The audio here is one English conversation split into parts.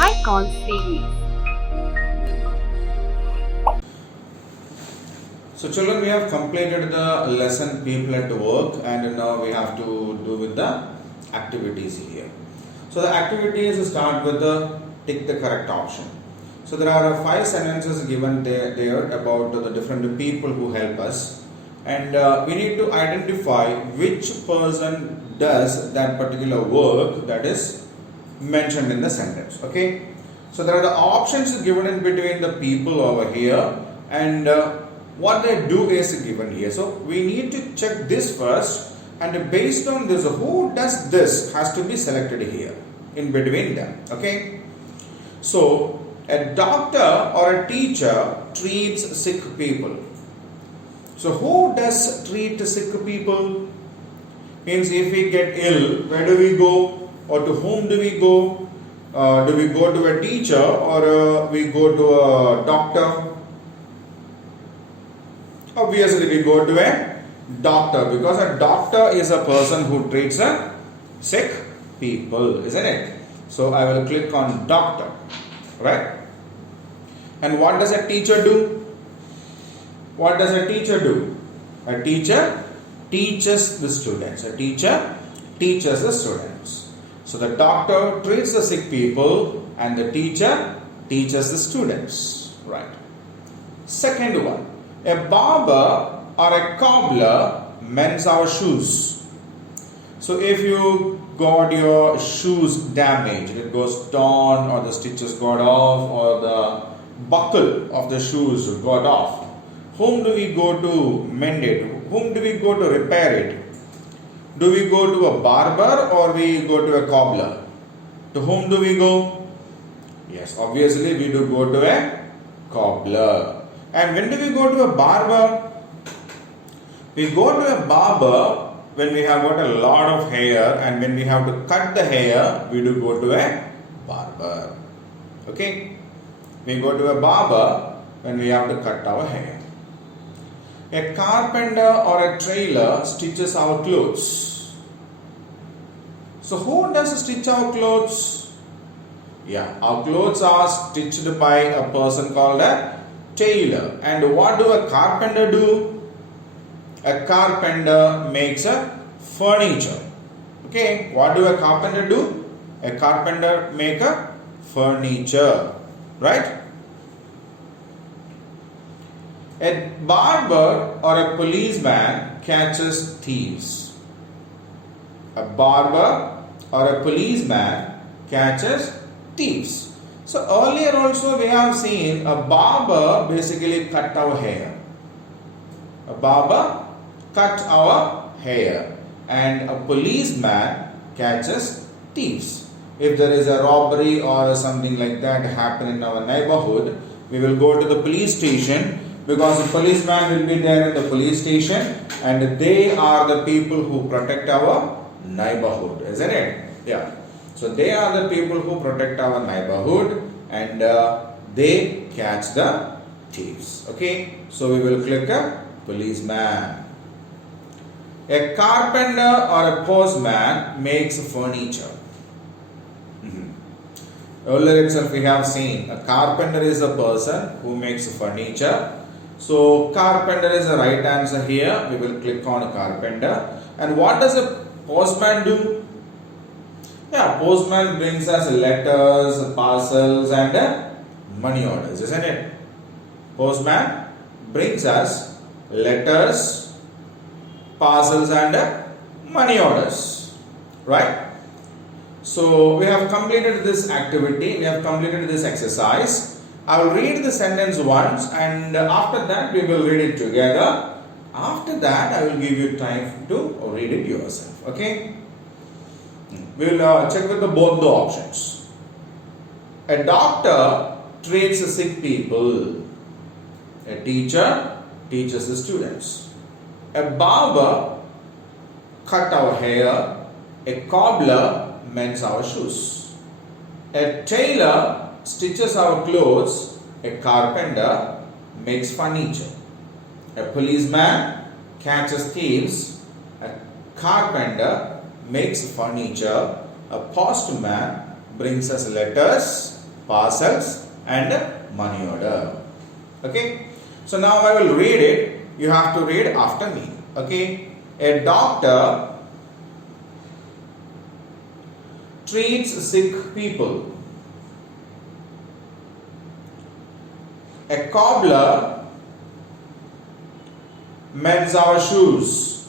High Call series. So children, we have completed the lesson people at work, and now we have to do with the activities here. So the activities start with the tick the correct option. So there are 5 sentences given there about the different people who help us, and we need to identify which person does that particular work that is mentioned in the sentence. Okay, so there are the options given in between the people over here, and what they do is given here. So we need to check this first, and based on this, who does this has to be selected here in between them. Okay, so a doctor or a teacher treats sick people. So who does treat sick people? Means if we get ill, where do we go, or to whom do we go? Do we go to a teacher, or we go to a doctor? Obviously we go to a doctor, because a doctor is a person who treats a sick people, isn't it? So I will click on doctor, right? And what does a teacher do? What does a teacher do? A teacher teaches the students. A teacher teaches the students. So the doctor treats the sick people and the teacher teaches the students, right? Second one, a barber or a cobbler mends our shoes. So if you got your shoes damaged, it goes torn, or the stitches got off, or the buckle of the shoes got off, whom do we go to mend it? Whom do we go to repair it? Do we go to a barber or we go to a cobbler? To whom do we go? Yes, obviously we do go to a cobbler. And when do we go to a barber? We go to a barber when we have got a lot of hair, and when we have to cut the hair, we do go to a barber. Okay? We go to a barber when we have to cut our hair. A carpenter or a tailor stitches our clothes. So who does stitch our clothes? Yeah, our clothes are stitched by a person called a tailor. And what do a carpenter do? A carpenter makes a furniture. Okay, what do a carpenter do? A carpenter make a furniture, right? A barber or a policeman catches thieves. A barber or a policeman catches thieves. So earlier also we have seen a barber basically cut our hair. A barber cut our hair, and a policeman catches thieves. If there is a robbery or something like that happen in our neighborhood, we will go to the police station, because the policeman will be there in the police station, and they are the people who protect our neighborhood, isn't it? Yeah. So they are the people who protect our neighborhood, and they catch the thieves. Okay. So we will click a policeman. A carpenter or a postman makes furniture. Earlier itself we have seen a carpenter is a person who makes furniture. So carpenter is the right answer here. We will click on carpenter. And what does a postman do? Yeah, postman brings us letters, parcels, and money orders, isn't it? Postman brings us letters, parcels, and money orders, right? So we have completed this activity, we have completed this exercise. I will read the sentence once, and after that we will read it together. After that I will give you time to read it yourself. Okay? We will check with both the options. A doctor treats sick people. A teacher teaches the students. A barber cut our hair. A cobbler mends our shoes. A tailor stitches our clothes. A carpenter makes furniture. A policeman catches thieves. A carpenter makes furniture. A postman brings us letters. parcels and money order. Okay. So now I will read it. You have to read after me. Okay. A doctor treats sick people. A cobbler mends our shoes.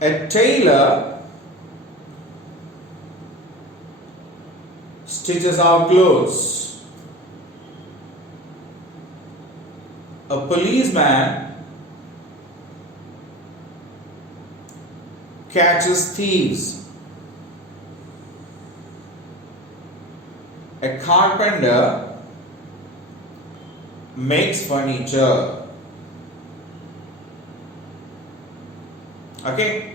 A tailor stitches our clothes. A policeman catches thieves. A carpenter makes furniture. Okay.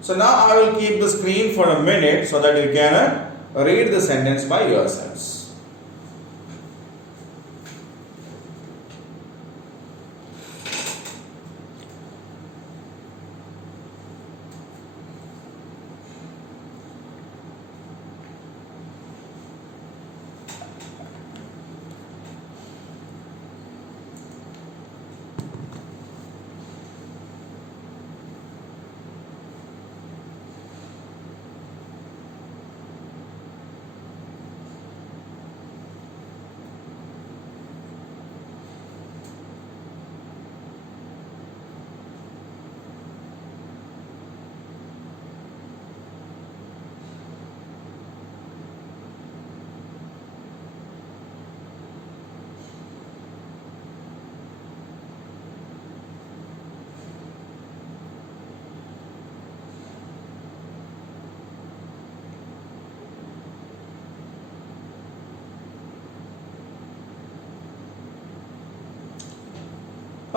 So now I will keep the screen for a minute so that you can read the sentence by yourselves.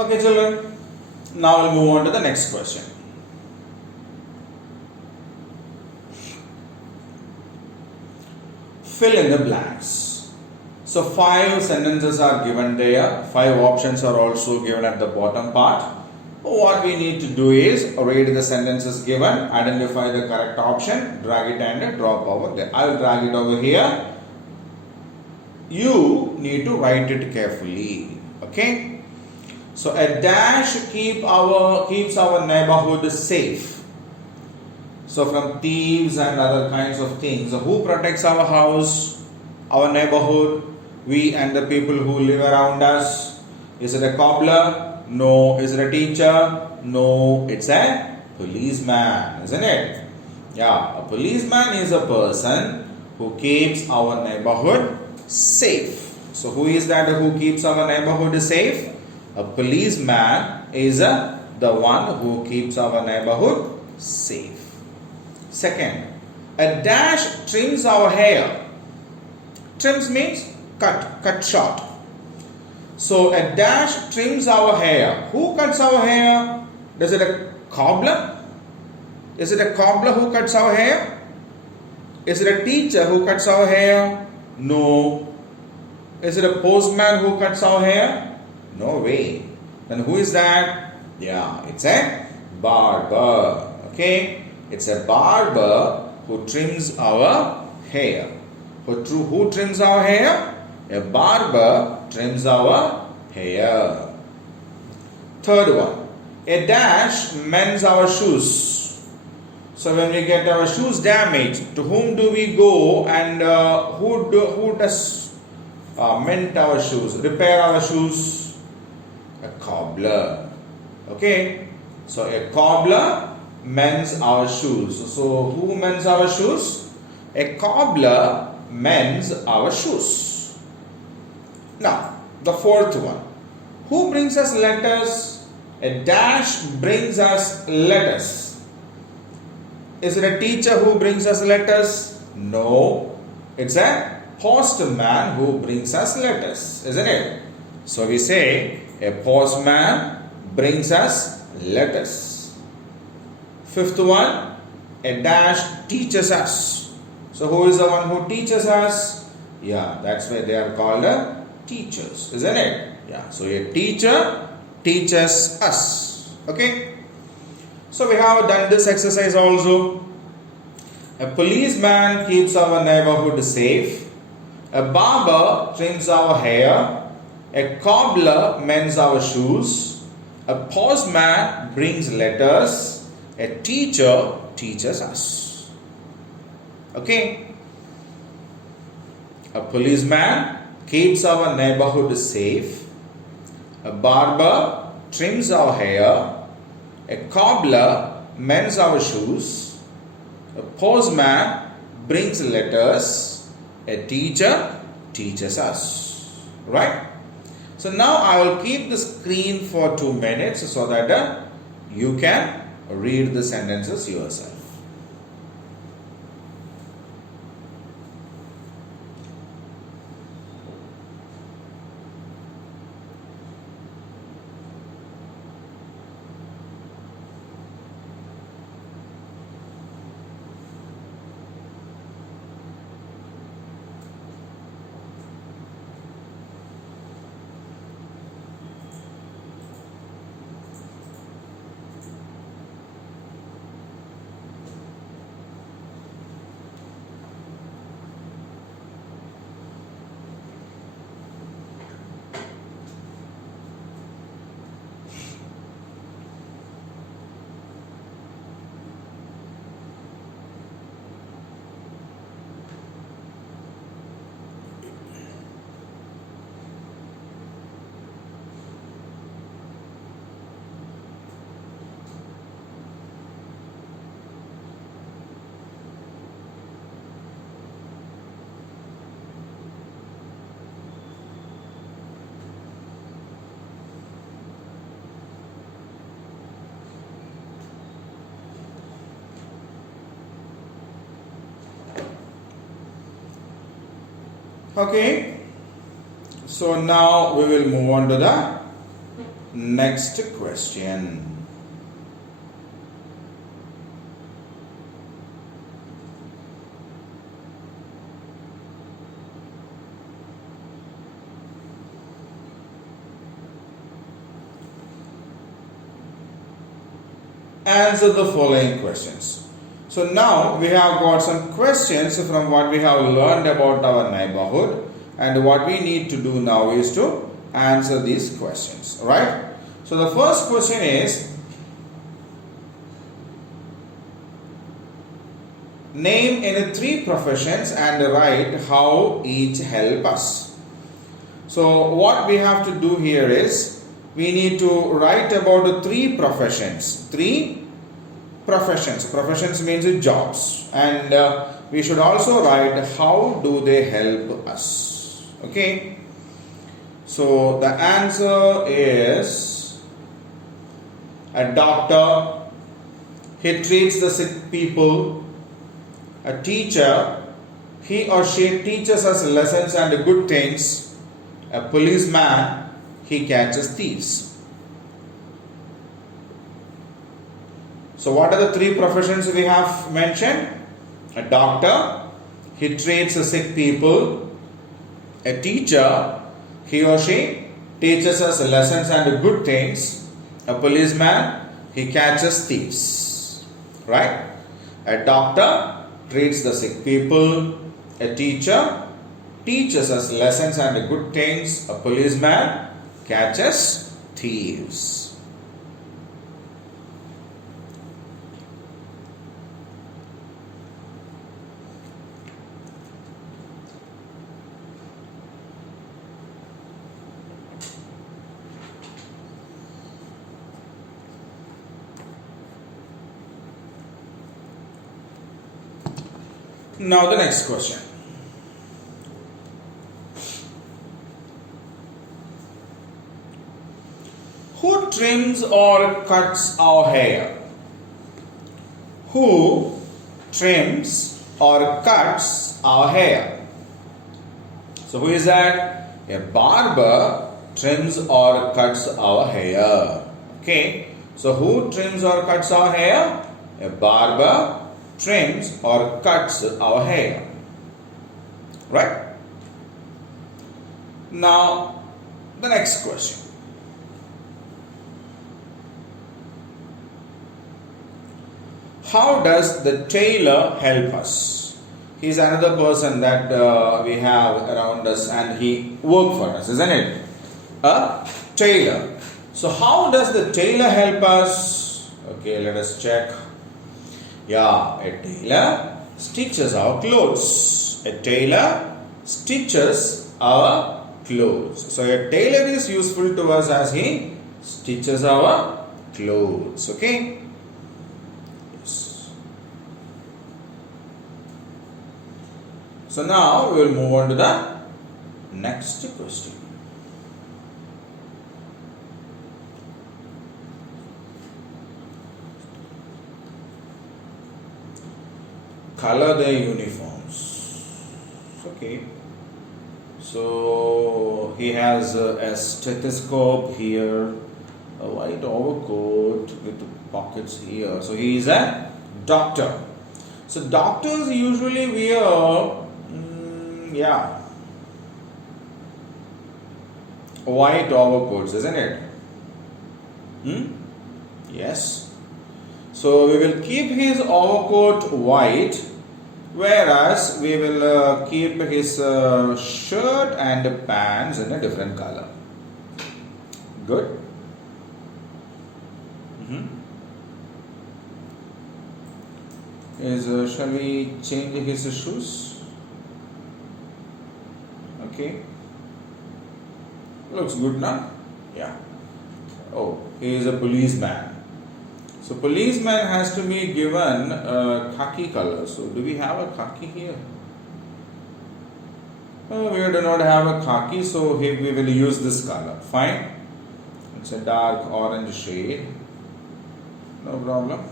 Okay, children. Now we'll move on to the next question. Fill in the blanks. So 5 sentences are given there. 5 options are also given at the bottom part. What we need to do is read the sentences given, identify the correct option, drag it and drop over there. I will drag it over here. You need to write it carefully. Okay. So a dash keeps our neighborhood safe. So from thieves and other kinds of things. So who protects our house, our neighborhood, we and the people who live around us? Is it a cobbler? No. Is it a teacher? No. It's a policeman, isn't it? Yeah, a policeman is a person who keeps our neighborhood safe. So who is that who keeps our neighborhood safe? A policeman is the one who keeps our neighborhood safe. Second, a dash trims our hair. Trims means cut short. So a dash trims our hair. Who cuts our hair? Is it a cobbler? Is it a cobbler who cuts our hair? Is it a teacher who cuts our hair? No. Is it a postman who cuts our hair? No way. Then who is that? Yeah, it's a barber. Okay, it's a barber who trims our hair. Who trims our hair? A barber trims our hair. Third one, a dash mends our shoes. So when we get our shoes damaged, to whom do we go and who does mend our shoes, repair our shoes? A cobbler. Okay, so a cobbler mends our shoes. So who mends our shoes? A cobbler mends our shoes. Now the fourth one, who brings us letters? A dash brings us letters. Is it a teacher who brings us letters? No, it's a postman who brings us letters, isn't it? So we say a postman brings us letters. Fifth one, a dash teaches us. So who is the one who teaches us? Yeah, that's why they are called teachers, isn't it? Yeah, so a teacher teaches us. Okay. So we have done this exercise also. A policeman keeps our neighborhood safe. A barber trims our hair. A cobbler mends our shoes. A postman brings letters. A teacher teaches us. Okay? A policeman keeps our neighborhood safe. A barber trims our hair. A cobbler mends our shoes. A postman brings letters. A teacher teaches us. Right? So now I will keep the screen for 2 minutes so that you can read the sentences yourself. Okay, so now we will move on to the next question. Answer the following questions. So now we have got some questions from what we have learned about our neighborhood, and what we need to do now is to answer these questions, right? So the first question is, name any 3 professions and write how each help us. So what we have to do here is, we need to write about 3 professions. 3 professions. Professions means jobs, and we should also write how do they help us. Okay, so the answer is a doctor, he treats the sick people. A teacher, he or she teaches us lessons and good things. A policeman, he catches thieves. So what are the 3 professions we have mentioned? A doctor, he treats the sick people. A teacher, he or she teaches us lessons and good things. A policeman, he catches thieves. Right? A doctor treats the sick people. A teacher teaches us lessons and good things. A policeman catches thieves. Now the next question. Who trims or cuts our hair? Who trims or cuts our hair? So who is that? A barber trims or cuts our hair. Okay. So who trims or cuts our hair? A barber trims or cuts our hair. Right? Now, the next question. How does the tailor help us? He's another person that we have around us and he works for us, isn't it? A tailor. So how does the tailor help us? Okay, let us check. Yeah, a tailor stitches our clothes. A tailor stitches our clothes. So a tailor is useful to us as he stitches our clothes. Okay. Yes. So now we will move on to the next question. Color their uniforms. Okay. So he has a stethoscope here, a white overcoat with pockets here. So he is a doctor. So doctors usually wear, white overcoats, isn't it? Yes. So we will keep his overcoat white, whereas we will keep his shirt and pants in a different color. Good. Shall we change his shoes? Okay. Looks good now. Yeah. Oh, he is a policeman. So policeman has to be given khaki color. So do we have a khaki here? We do not have a khaki, so we will use this color. Fine. It's a dark orange shade. No problem.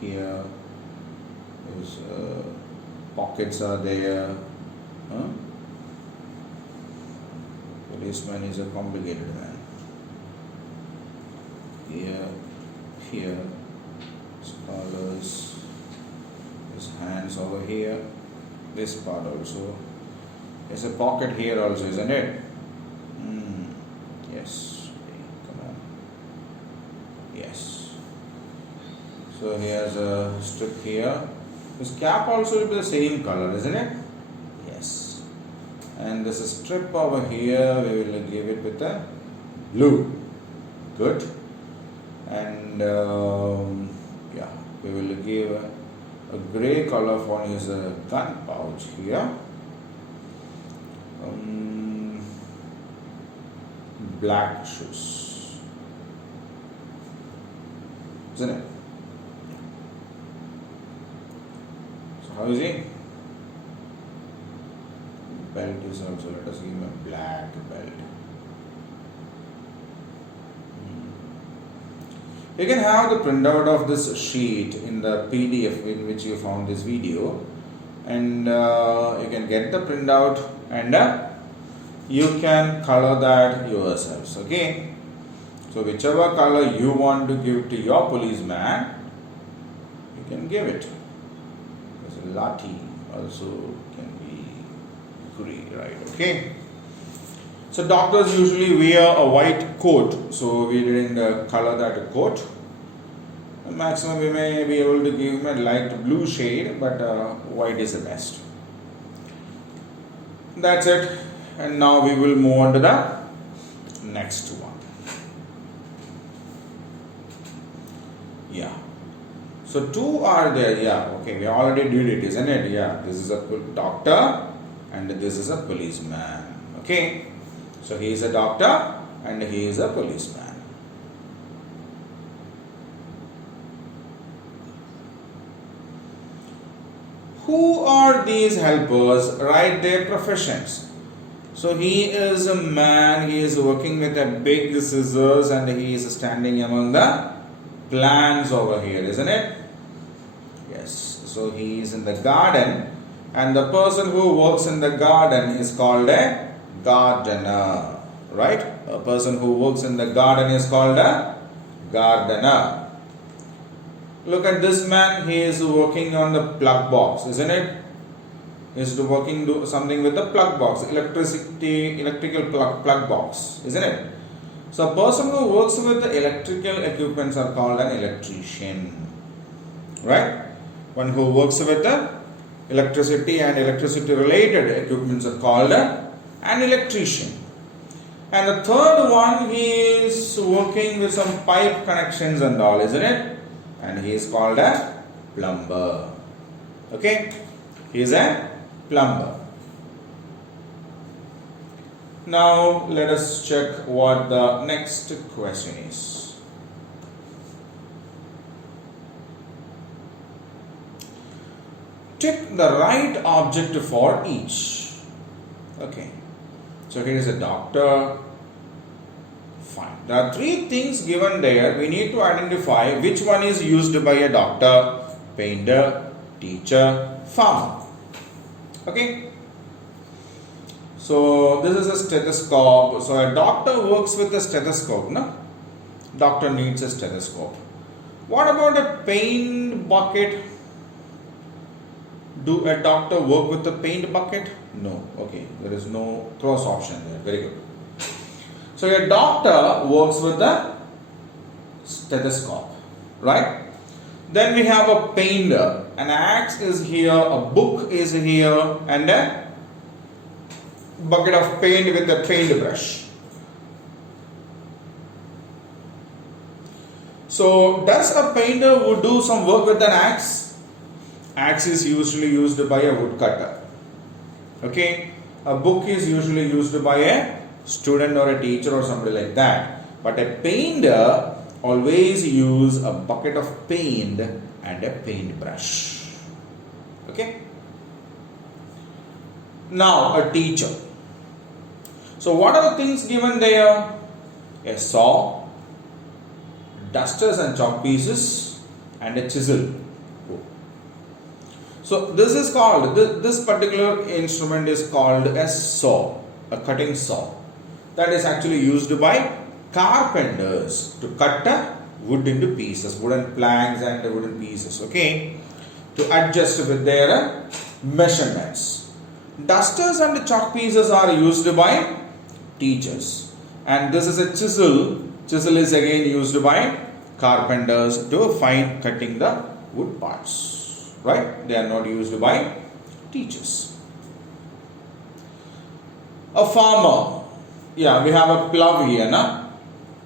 Here, those pockets are there. Policeman is a complicated man. Here, his collars, his hands over here, this part also. There's a pocket here also, isn't it? Yes. Okay, come on. Yes. So he has a strip here. His cap also will be the same color, isn't it? Yes. And this strip over here, we will give it with a blue. Good. And we will give a grey color for his gun pouch here. Black shoes, isn't it? So how is he? Belt is also, let us give him a black belt. You can have the printout of this sheet in the PDF in which you found this video, and you can get the printout and you can color that yourselves. Okay, so whichever color you want to give to your policeman, you can give it. There's a lathi also can be grey, right? Okay. So doctors usually wear a white coat, so we didn't color that coat. Maximum we may be able to give him a light blue shade, but white is the best. That's it. And now we will move on to the next one. Yeah. So two are there. Yeah. Okay. We already did it, isn't it? Yeah. This is a doctor and this is a policeman. Okay. So he is a doctor and he is a policeman. Who are these helpers? Write their professions. So he is a man, he is working with a big scissors and he is standing among the plants over here, isn't it? Yes. So he is in the garden and the person who works in the garden is called a gardener, right? A person who works in the garden is called a gardener. Look at this man, he is working on the plug box, isn't it? He is working something with the plug box, electrical plug box, isn't it? So a person who works with the electrical equipments are called an electrician. Right? One who works with the electricity and electricity related equipments are called an electrician. And the third one, he is working with some pipe connections and all, isn't it? And he is called a plumber. Okay? He is a plumber. Now let us check what the next question is. Tick the right object for each. Okay. So here is a doctor. Fine. There are three things given there. We need to identify which one is used by a doctor, painter, teacher, farmer. Okay. So this is a stethoscope. So a doctor works with a stethoscope, no? Doctor needs a stethoscope. What about a paint bucket? Do a doctor work with a paint bucket? No. Okay. There is no cross option there. Very good. So a doctor works with the stethoscope, right? Then we have a painter. An axe is here, a book is here, and a bucket of paint with a paintbrush. So does a painter would do some work with an axe? Axe is usually used by a woodcutter. Okay, a book is usually used by a student or a teacher or somebody like that. But a painter always use a bucket of paint and a paintbrush. Okay. Now a teacher. So what are the things given there? A saw, dusters and chalk pieces, and a chisel. So this is called, this particular instrument is called a saw, a cutting saw. That is actually used by carpenters to cut the wood into pieces, wooden planks and wooden pieces, okay, to adjust with their measurements. Dusters and chalk pieces are used by teachers. And this is a chisel. Chisel is again used by carpenters to fine cutting the wood parts. Right? They are not used by teachers. A farmer. Yeah, we have a plough here, na?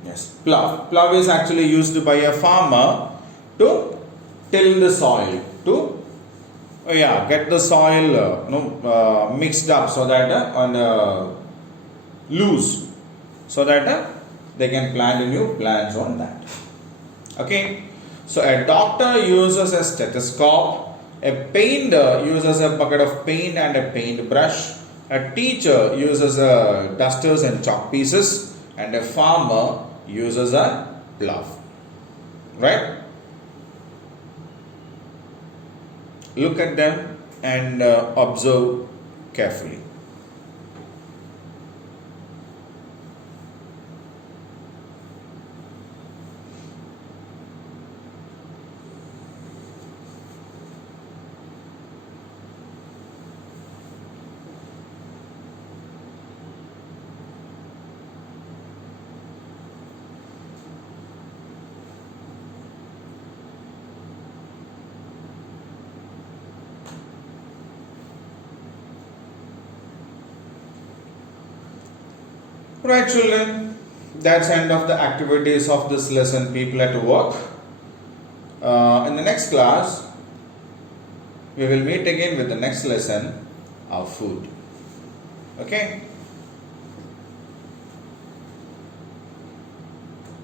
Yes, plough. Plough is actually used by a farmer to till the soil, to get the soil mixed up so that loose, so that they can plant new plants on that. Okay. So a doctor uses a stethoscope, a painter uses a bucket of paint and a paintbrush, a teacher uses dusters and chalk pieces, and a farmer uses a plough. Right? Look at them and observe carefully. Right, children, that's the end of the activities of this lesson, people at work. In the next class, we will meet again with the next lesson of food. Okay.